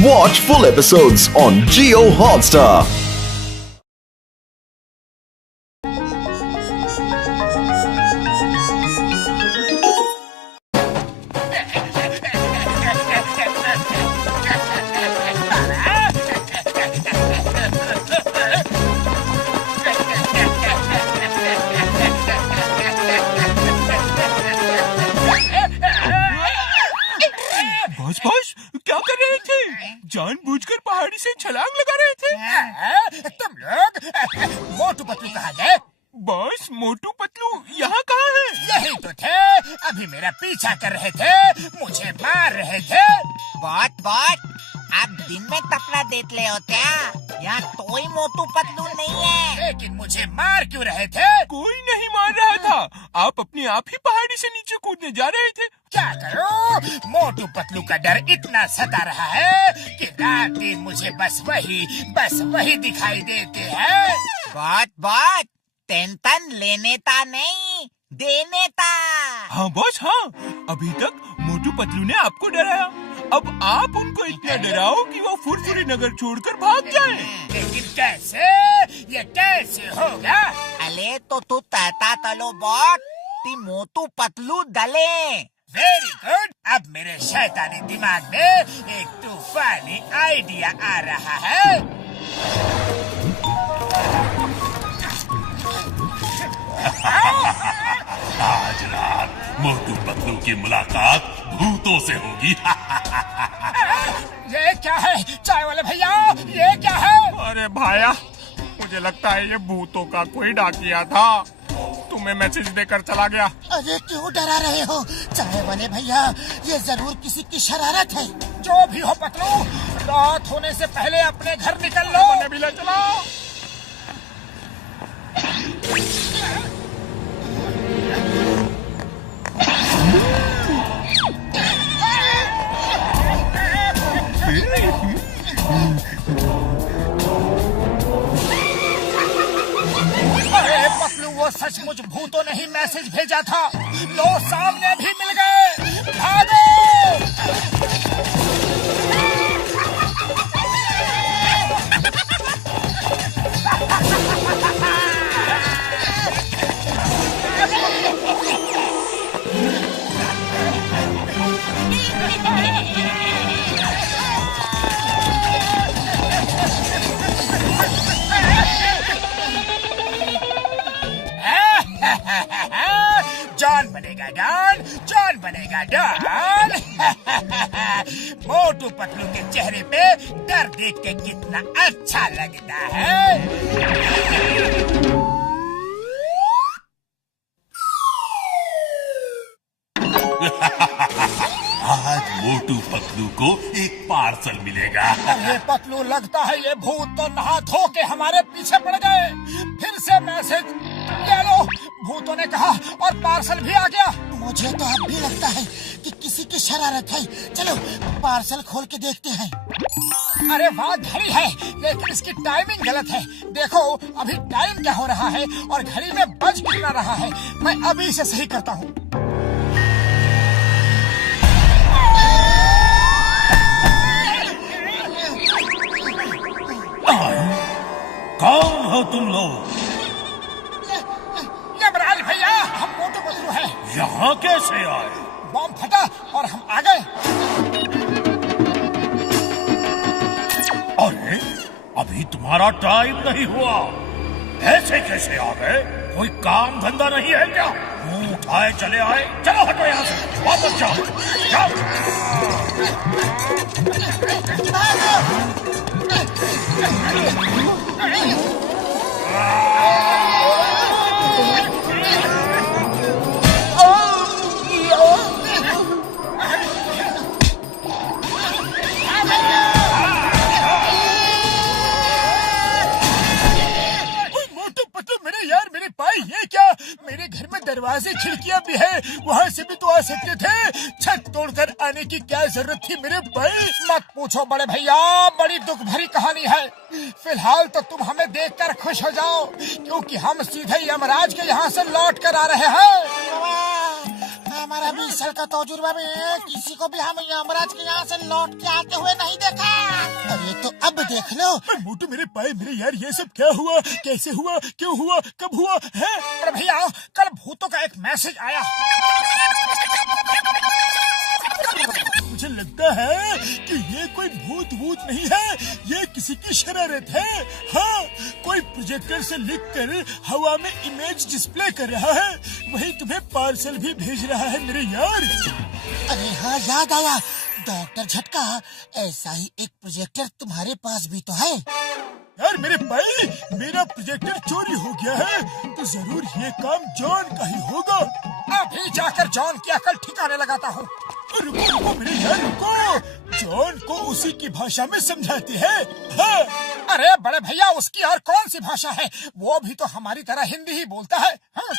Watch full episodes on Jio Hotstar. Boss क्या कर रहे थे? जानबूझकर पहाड़ी से छलांग लगा रहे थे? तुम लोग मोटू पतलू कहाँ गए? बॉस मोटू पतलू यहाँ कहाँ है? यही तो थे, अभी मेरा पीछा कर रहे थे, मुझे मार रहे थे। बहुत आप दिन में तपला देख ले हो क्या? यहाँ कोई मोटू पतलू नहीं है। लेकिन मुझे मार क्यों रहे थे? कोई नहीं मार रहा था, आप अपने आप ही पहाड़ी से नीचे कूदने जा रहे थे। क्या करूं? मोटू पतलू का डर इतना सता रहा है कि रात दिन मुझे बस वही दिखाई देते हैं। बहुत टेंशन लेने ता नहीं देने ता। हाँ बॉस हाँ, अभी तक मोटू पतलू ने आपको डराया, अब आप उनको इतना डराओ कि वो फुरफुरी नगर छोड़कर भाग जाए। लेकिन कैसे? ये कैसे होगा? अले तो तू तहता तलो बहुत ती मोटू पतलू दले। वेरी गुड, अब मेरे शैतानी दिमाग में एक तूफानी आइडिया आ रहा है। आज रात मोटू पतलू की मुलाकात भूतों से होगी। ये क्या है? चाय वाले भैया, ये क्या है? अरे भाया, मुझे लगता है ये भूतों का कोई डाकिया था, तुम्हें मैसेज देकर चला गया। अरे क्यों डरा रहे हो चाय वाले भैया? ये जरूर किसी की शरारत है। जो भी हो पतलू, रात होने से पहले अपने घर निकल लो। मैंने भी ले चलाओ। अरे पतलू, वो सचमुच भूतों ने ही मैसेज भेजा था। लो सामने भी मिल गए, भागो। जॉन बनेगा डॉन। मोटू पतलू के चेहरे पे डर देख के कितना अच्छा लगता है। आज मोटू पतलू को एक पार्सल मिलेगा। अरे पतलू, लगता है ये भूत तो नहा धो के हमारे पीछे पड़ गए। फिर से मैसेज ले लो, भूतों ने कहा, और पार्सल भी आ गया। मुझे तो अब भी लगता है कि किसी की शरारत है। चलो पार्सल खोल के देखते हैं। अरे वाह, घड़ी है, लेकिन इसकी टाइमिंग गलत है। देखो अभी टाइम क्या हो रहा है और घड़ी में बज कितना रहा है। मैं अभी इसे सही करता हूँ। कौन हो तुम लोग? यमराज भैया, हम मोटू पतलू हैं। यहाँ कैसे आए? बम फटा और हम आ गए। अरे अभी तुम्हारा टाइम नहीं हुआ, ऐसे कैसे आ गए? कोई काम धंधा नहीं है क्या? मुंह उठाए चले आए। चलो हटो यहाँ से, वापस जाओ। मोटू पतलू, मेरे पाई, ये क्या? मेरे घर में दरवाजे खिड़कियां भी है, वहाँ से भी तो आ सकते थे। छत तोड़कर आने की क्या जरूरत थी मेरे भाई? मत पूछो बड़े भैया, बड़ी दुख भरी कहानी है। फिलहाल तो तुम हमें देखकर खुश हो जाओ, क्योंकि हम सीधे यमराज के यहाँ से लौट कर आ रहे हैं। हमारा 20 साल का तजुर्बा में किसी को भी हम यमराज के यहाँ से लौट के आते हुए नहीं देखा। देख लो। मोटू मेरे पाए मेरे यार, ये सब क्या हुआ, कैसे हुआ, क्यों हुआ, कब हुआ है? अरे भैया कल भूतों का एक मैसेज आया। मुझे लगता है कि ये कोई भूत वूत नहीं है, ये किसी की शरारत है। हाँ, कोई प्रोजेक्टर से लिखकर हवा में इमेज डिस्प्ले कर रहा है, वही तुम्हें पार्सल भी भेज रहा है मेरे यार। अरे हाँ, याद आया डॉक्टर झटका, ऐसा ही एक प्रोजेक्टर तुम्हारे पास भी तो है। यार मेरे भाई, मेरा प्रोजेक्टर चोरी हो गया है तो जरूर ये काम जॉन का ही होगा। अभी जाकर जॉन की अकल ठिकाने लगाता हूँ। रुको रुको मेरे यार रुको, जॉन को उसी की भाषा में समझाते हैं। हाँ। अरे बड़े भैया, उसकी और कौन सी भाषा है, वो भी तो हमारी तरह हिंदी ही बोलता है। हाँ?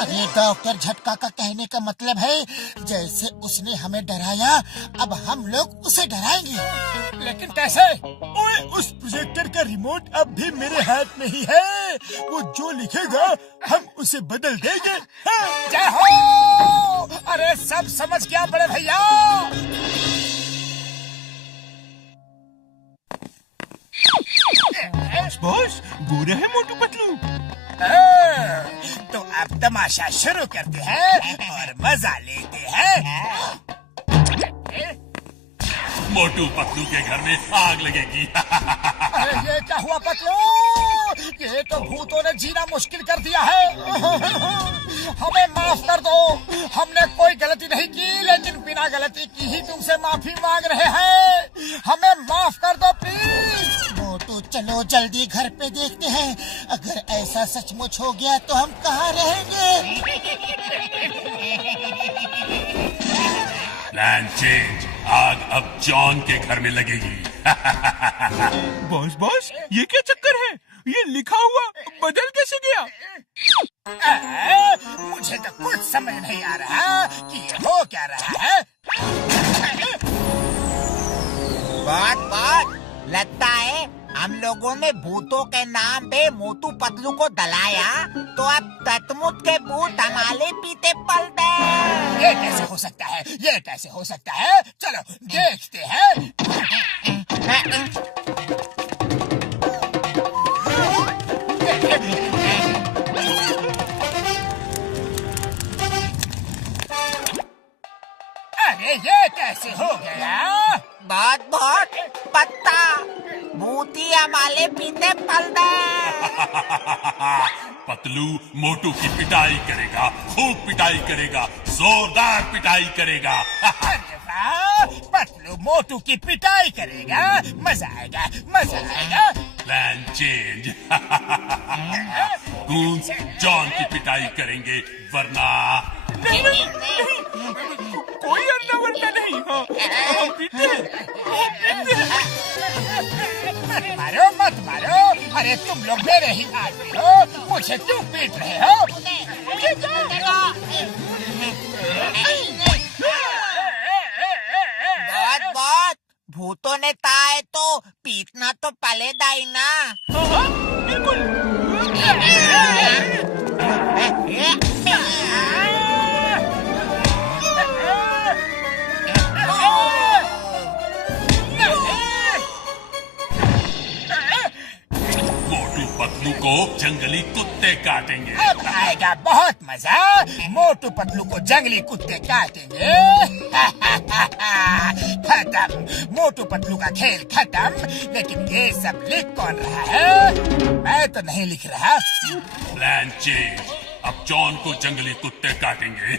अरे डॉक्टर झटका का कहने का मतलब है जैसे उसने हमें डराया, अब हम लोग उसे डराएंगे। लेकिन कैसे? ओए, उस प्रोजेक्टर का रिमोट अब भी मेरे हाथ में ही है, वो जो लिखेगा हम उसे बदल देंगे। हाँ। जय हो। अरे सब समझ गया बड़े भैया। बॉस, बुरा है मोटू पतलू। तो अब तमाशा शुरू करते हैं और मजा लेते हैं। मोटू पतलू के घर में आग लगेगी। अरे ये क्या हुआ पतलू? ये तो भूतों ने जीना मुश्किल कर दिया है। हमें माफ कर दो, हमने कोई गलती नहीं की, लेकिन बिना गलती की ही तुमसे माफी मांग रहे हैं। हमें माफ कर दो प्लीज। मोटू चलो जल्दी घर पे देखते हैं, अगर ऐसा सचमुच हो गया तो हम कहाँ रहेंगे। प्लान चेंज, आग अब जॉन के घर में लगेगी। बॉस बॉस, ये क्या चक्कर है? ये लिखा हुआ बदल कैसे गया? मुझे तो कुछ समझ नहीं आ रहा कि ये हो क्या रहा है। बात लगता है हम लोगों ने भूतों के नाम पे मोटू पतलू को दलाया, तो अब सचमुच के भूत हमारे पीते पलते। ये कैसे हो सकता है? ये कैसे हो सकता है? चलो देखते हैं। अरे ये कैसे हो गया? बहुत पत्ता भूती हमारे पीते पलते। पतलू मोटू की पिटाई करेगा, खूब पिटाई करेगा, जोरदार पिटाई करेगा। अरे वाह, पतलू मोटू की पिटाई करेगा, मजा आएगा, मजा आएगा। Plan change. गूंस जॉन की पिटाई करेंगे, वरना नहीं, कोई अड़ना वरना नहीं। हाँ, पीते। मत मारो मत मारो, अरे तुम लोग मेरे ही आदमी हो, मुझे क्यों पीट रहे हो? बहुत भूतों ने ताए तो पीटना तो पलेगा ही ना। हाँ, बिल्कुल। मोटू पतलू को जंगली कुत्ते काटेंगे। अब आएगा बहुत मजा, मोटू पतलू को जंगली कुत्ते काटेंगे। खत्म, मोटू पतलू का खेल खत्म। लेकिन ये सब लिख कौन रहा है? मैं तो नहीं लिख रहा। प्लान चेंज, अब जॉन को जंगली कुत्ते काटेंगे।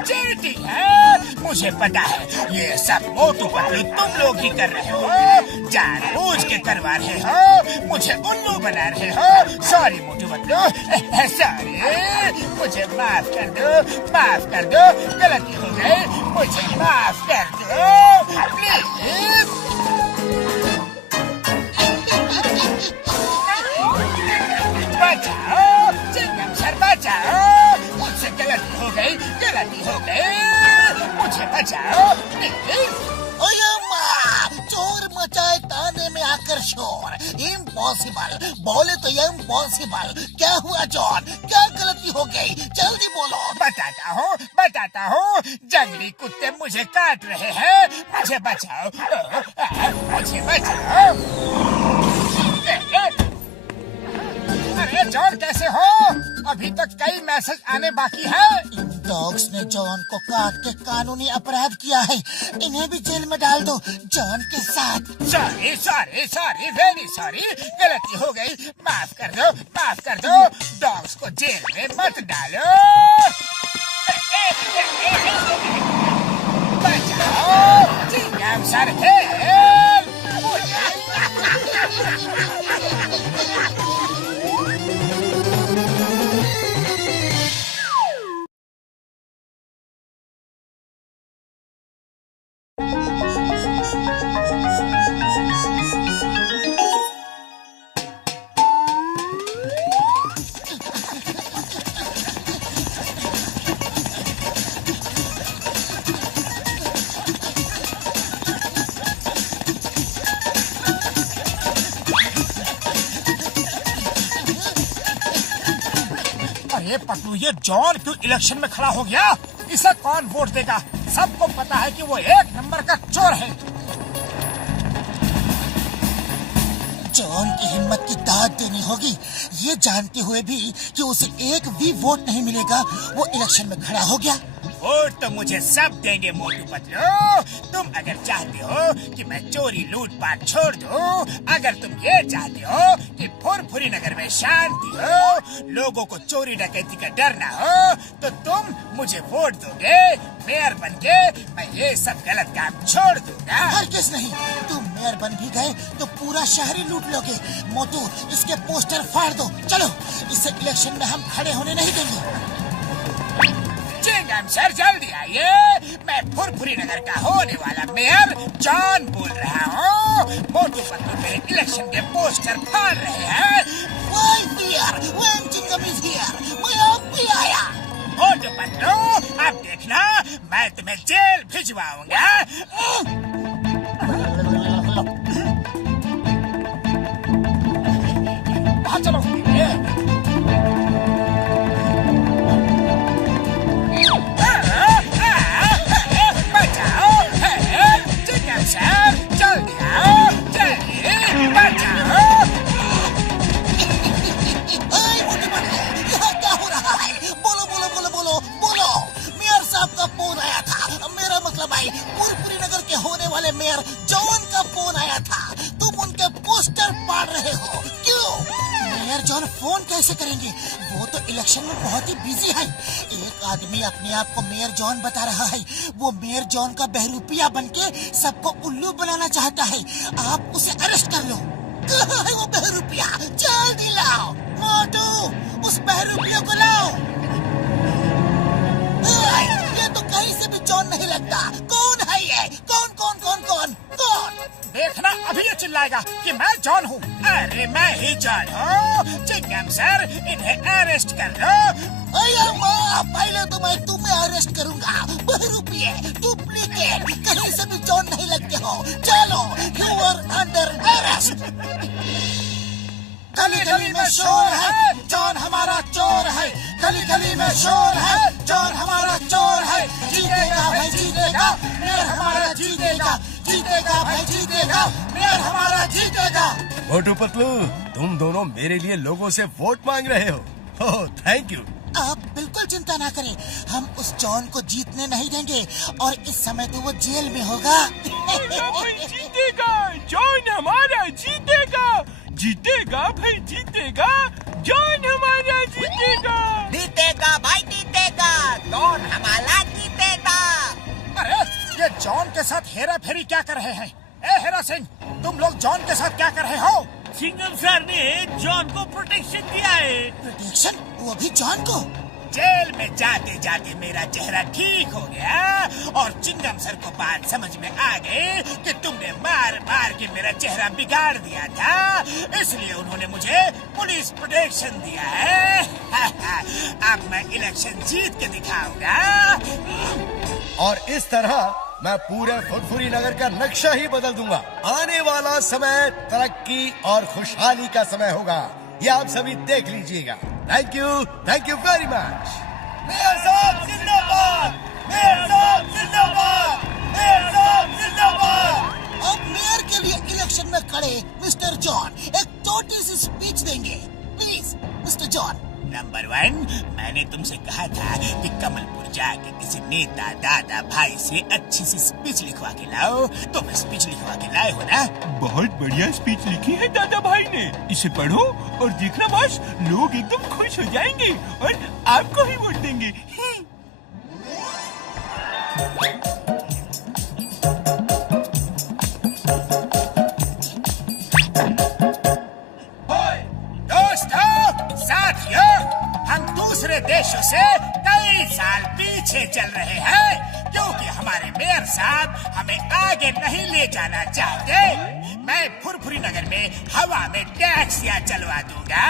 चीटिंग है, मुझे पता है ये सब मोटू पतलू तुम लोग ही कर रहे हो, जानबूझ के करवा रहे हो, मुझे उल्लू बना रहे हो। सॉरी मोटू पतलू, सॉरी, मुझे माफ कर दो, गलती हो गई, मुझे माफ कर दो प्लीज। बचाओ चिंगम सर, बचाओ, मुझसे गलती हो गई, मुझे बचाओ प्लीज। चोर मचाए ताने में इम्पॉसिबल, बोले तो ये इम्पॉसिबल। क्या हुआ जॉन, क्या गलती हो गई, जल्दी बोलो। बताता हूँ। जंगली कुत्ते मुझे काट रहे हैं, मुझे बचाओ, मुझे बचाओ। अरे जॉन कैसे हो? अभी तक कई मैसेज आने बाकी है। इन डॉग्स ने जॉन को काट के कानूनी अपराध किया है, इन्हें भी जेल में डाल दो जॉन के साथ। सॉरी वेरी सॉरी, गलती हो गई, माफ कर दो। डॉग्स को जेल में मत डालो। बचाओ, चिंगम सर हेल्प। अरे पटलू, ये जॉन क्यों इलेक्शन में खड़ा हो गया? इसे कौन वोट देगा? सबको पता है कि वो एक नंबर का चोर है। जॉन की हिम्मत की दाद देनी होगी। ये जानते हुए भी कि उसे एक भी वोट नहीं मिलेगा, वो इलेक्शन में खड़ा हो गया। वोट तो मुझे सब देंगे मोटू पतलू। तुम अगर चाहते हो कि मैं चोरी लूटपाट छोड़ दूं, अगर तुम ये चाहते हो कि फुरफुरी नगर में शांति हो, लोगों को चोरी डकैती का डर ना हो, तो तुम मुझे वोट दोगे। मेयर बनके मैं ये सब गलत काम छोड़ दूंगा। हरगिज़ नहीं, तुम मेयर बन भी गए तो पूरा शहर ही लूट लोगे। मोटू, इसके पोस्टर फाड़ दो। चलो, इसे इलेक्शन में हम खड़े होने नहीं देंगे। चिंगम सर जल्दी आइए, मैं फुरफुरी नगर का होने वाला मेयर जॉन बोल रहा हूँ। मोटू पतलू मेरे इलेक्शन के पोस्टर फाड़ रहे हैं। मैं अब भी आया। मोटू पतलू, अब देखना मैं तुम्हें जेल भिजवाऊंगा। चलो बचाओ, चिंगम सर जल्दी आओ, चलिए बचाओ। यहाँ क्या हो रहा है? बोलो। मेयर साहब का फोन आया था। मेरा मतलब है फुरफुरी नगर के होने वाले मेयर जॉन का फोन आया था। तुम उनके पोस्टर फाड़ रहे हो, क्यों? मेयर जॉन फोन कैसे करेंगे? वो तो इलेक्शन में बहुत ही बिजी है। एक आदमी अपने आप को मेयर जॉन बता रहा है। वो मेयर जॉन का बहरूपिया बनके सबको उल्लू बनाना चाहता है। आप उसे अरेस्ट कर लो। कहाँ है वो बहरूपिया? जल्दी लाओ। मोटू, उस बहरूपिया को लाओ। ये तो कहीं से भी जॉन नहीं लगता। कौन है ये? कौन? देखना अभी ये चिल्लाएगा कि मैं जॉन हूँ। अरे मैं ही जॉन हूँ। चिंगम सर, इन्हें अरेस्ट कर लो। पहले तो मैं तुम्हें अरेस्ट करूंगा। बहरूपिये, डुप्लीकेट, कहीं से भी जॉन नहीं लगते हो। चलो, यू आर अंडर अरेस्ट। गली गली में शोर है, जॉन हमारा चोर है। गली गली में शोर है, जॉन हमारा चोर है। जीतेगा भाई जीतेगा, मेयर हमारा जीतेगा। जीतेगा भाई जीतेगा, मेयर हमारा जीतेगा। मोटू पतलू, तुम दोनों मेरे लिए लोगों से वोट मांग रहे हो। ओह, थैंक यू। आप बिल्कुल चिंता ना करें, हम उस जॉन को जीतने नहीं देंगे और इस समय तो वो जेल में होगा। जीतेगा, जॉन हमारा जीतेगा। जीतेगा भाई जीतेगा, जॉन हमारा जीतेगा। जीतेगा भाई जीतेगा, जॉन हमारा जीतेगा। अरे ये जॉन के साथ हेरा फेरी क्या कर रहे हैं? ए हेरा सिंह, तुम लोग जॉन के साथ क्या कर रहे हो? चिंगम सर ने जॉन को प्रोटेक्शन दिया है। प्रोटेक्शन? वो भी जॉन को? जेल में जाते जाते मेरा चेहरा ठीक हो गया और चिंगम सर को बात समझ में आ गई कि तुमने मार मार के मेरा चेहरा बिगाड़ दिया था, इसलिए उन्होंने मुझे पुलिस प्रोटेक्शन दिया है। अब मैं इलेक्शन जीत के दिखाऊंगा। और इस तरह मैं पूरे फुरफुरी नगर का नक्शा ही बदल दूंगा। आने वाला समय तरक्की और खुशहाली का समय होगा, ये आप सभी देख लीजिएगा। Thank you very much. Mayor साहब जिंदाबाद, मेयर साहब जिंदाबाद, मेयर साहब जिंदाबाद। अब मेयर के लिए इलेक्शन में खड़े मिस्टर जॉन एक छोटी सी स्पीच देंगे। Please mister John. नंबर 1, मैंने तुमसे कहा था कि कमलपुर जाके किसी नेता दादा भाई से अच्छी सी स्पीच लिखवा के लाओ। तुम स्पीच लिखवा के लाए हो ना? बहुत बढ़िया स्पीच लिखी है दादा भाई ने। इसे पढ़ो और देखना बस, लोग एकदम खुश हो जाएंगे और आपको ही वोट देंगे। दूसरे देशों से कई साल पीछे चल रहे हैं क्योंकि हमारे मेयर साहब हमें आगे नहीं ले जाना चाहते। मैं फुरफुरी नगर में हवा में टैक्सियां चलवा दूंगा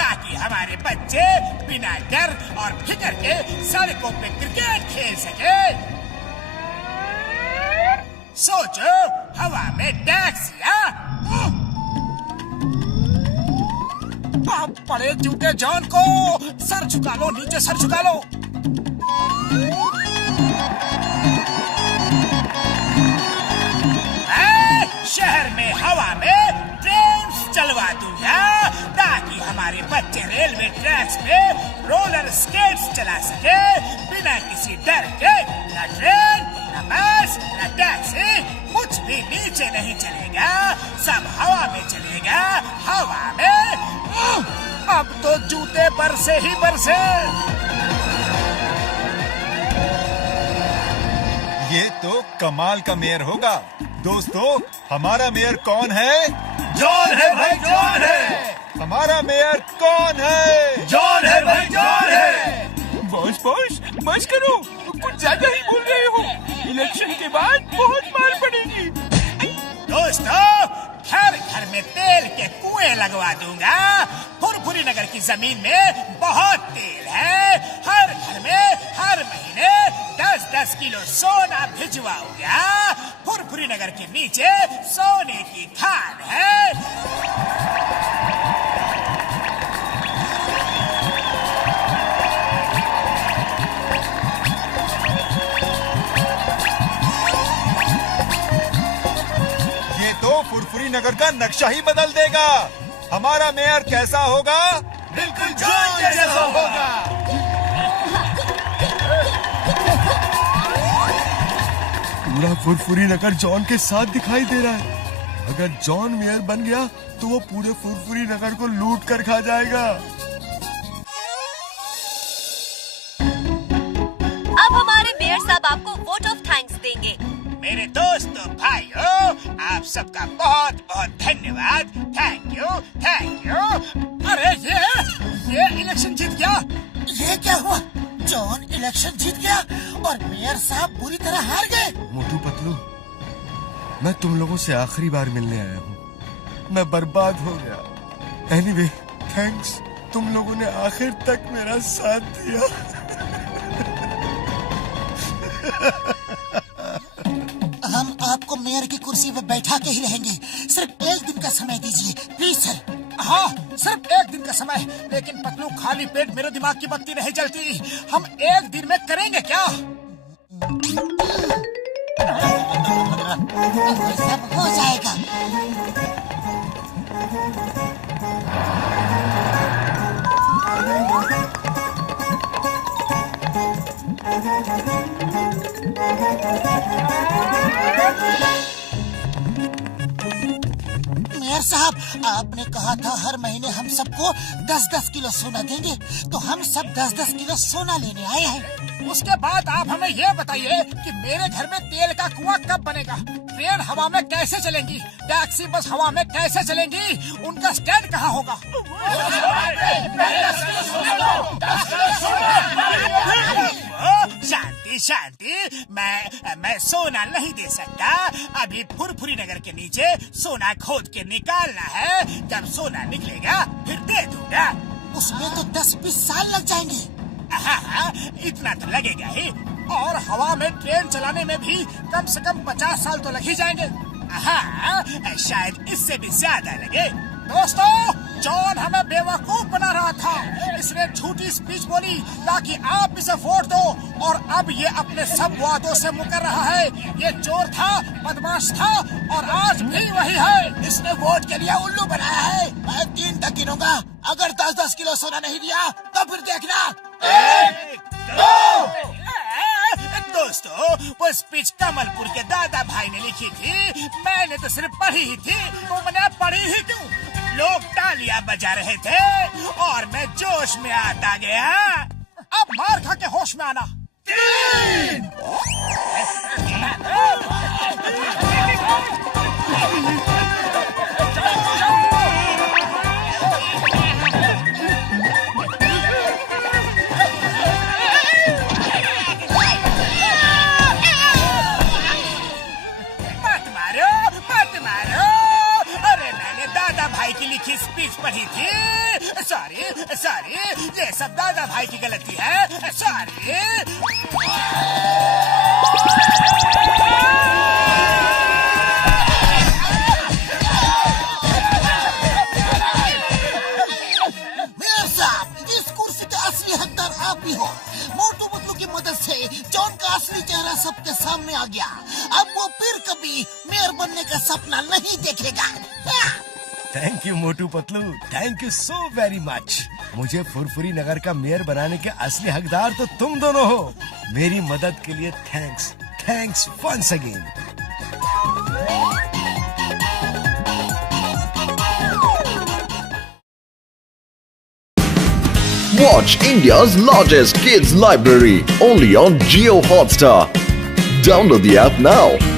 ताकि हमारे बच्चे बिना डर और फिक्र के सड़कों पे क्रिकेट खेल सके। सोचो, हवा में टैक्सियां। आप बड़े जूते जॉन को सर झुका लो, नीचे सर झुका लो। मैं शहर में हवा में ट्रेन चलवा दूंगा ताकि हमारे बच्चे रेलवे ट्रैक्स पे रोलर स्केट्स चला सके बिना किसी डर के। न ट्रेन, न बस, न टैक्सी, कुछ भी नीचे नहीं चलेगा, सब हवा में चलेगा, हवा में। अब तो जूते बरसे ही बरसे। ये तो कमाल का मेयर होगा। दोस्तों, हमारा मेयर कौन है? जॉन है भाई, जॉन है। हमारा मेयर कौन है? जॉन है भाई, जॉन है। बस करो, कुछ ज्यादा ही बोल रहे हो। इलेक्शन के बाद बहुत मार पड़ेगी। दोस्तों, घर घर में तेल के कुएं लगवा दूंगा। फुरफुरी नगर की जमीन में बहुत तेल है। हर घर में हर महीने 10-10 किलो सोना भिजवाऊंगा। फुरफुरी नगर के नीचे सोने की खान है। फुरफुरी नगर का नक्शा ही बदल देगा। हमारा मेयर कैसा होगा? बिल्कुल जॉन जैसा होगा। पूरा फुरफुरी नगर जॉन के साथ दिखाई दे रहा है। अगर जॉन मेयर बन गया तो वो पूरे फुरफुरी नगर को लूट कर खा जाएगा। अब हमारे मेयर साहब आपको वोट ऑफ थैंक्स देंगे। मेरे दोस्तों भाइयों, आप सबका बहुत बहुत धन्यवाद। Thank you. अरे ये इलेक्शन जीत गया। ये क्या हुआ? जॉन इलेक्शन जीत गया और मेयर साहब बुरी तरह हार गए। मोटू पतलू, मैं तुम लोगों से आखिरी बार मिलने आया हूँ। मैं बर्बाद हो गया। एनीवे, थैंक्स, तुम लोगों ने आखिर तक मेरा साथ दिया। हम आपको मेयर की कुर्सी पर बैठा के ही रहेंगे। सिर्फ 1 दिन का समय दीजिए प्लीज सर। हाँ, सिर्फ 1 दिन का समय। लेकिन पतलू, खाली पेट मेरे दिमाग की बत्ती नहीं जलती। हम 1 दिन में करेंगे क्या? सब हो जाएगा। मेयर साहब, आपने कहा था हर महीने हम सबको 10-10 किलो सोना देंगे, तो हम सब 10-10 किलो सोना लेने आए हैं। उसके बाद आप हमें ये बताइए कि मेरे घर में तेल का कुआं कब बनेगा? ट्रेन हवा में कैसे चलेंगी? टैक्सी बस हवा में कैसे चलेंगी? उनका स्टैंड कहाँ होगा? शांति शांति, मैं सोना नहीं दे सकता। अभी फुरफुरी नगर के नीचे सोना खोद के निकालना है। जब सोना निकलेगा फिर दे दूंगा। उसमें तो 10-20 साल लग जाएंगे। हाँ, इतना तो लगेगा ही। और हवा में ट्रेन चलाने में भी कम से कम 50 साल तो लग ही जाएंगे। हाँ, शायद इससे भी ज्यादा लगे। दोस्तों, जॉन हमें बेवकूफ बना रहा था। इसने झूठी स्पीच बोली ताकि आप इसे वोट दो, और अब ये अपने सब वादों से मुकर रहा है। ये चोर था, बदमाश था, और आज भी वही है। इसने वोट के लिए उल्लू बनाया है। मैं 3 तक गिनूंगा, अगर 10-10 किलो सोना नहीं दिया तो फिर देखना। 1, 2। दोस्तों, वो स्पीच कमलपुर के दादा भाई ने लिखी थी, मैंने तो सिर्फ पढ़ी ही थी। तुमने पढ़ी ही क्यों? लोग तालियां बजा रहे थे और मैं जोश में आता गया। अब मार खा के होश में आना। 3। भाई की लिखी स्पीच पढ़ी थी। सॉरी, ये सब दादा भाई की गलती है। सॉरी। मेयर साहब, इस कुर्सी के असली हकदार आप भी हो। मोटू पतलू की मदद से जॉन का असली चेहरा सबके सामने आ गया। अब वो फिर कभी मेयर बनने का सपना नहीं देखेगा। Thank you Motu Patlu, thank you so very much. मुझे फुरफुरी नगर का मेयर बनाने के असली हकदार तो तुम दोनों हो। मेरी मदद के लिए thanks once again. Watch India's largest kids library only on Jio Hotstar. Download the app now.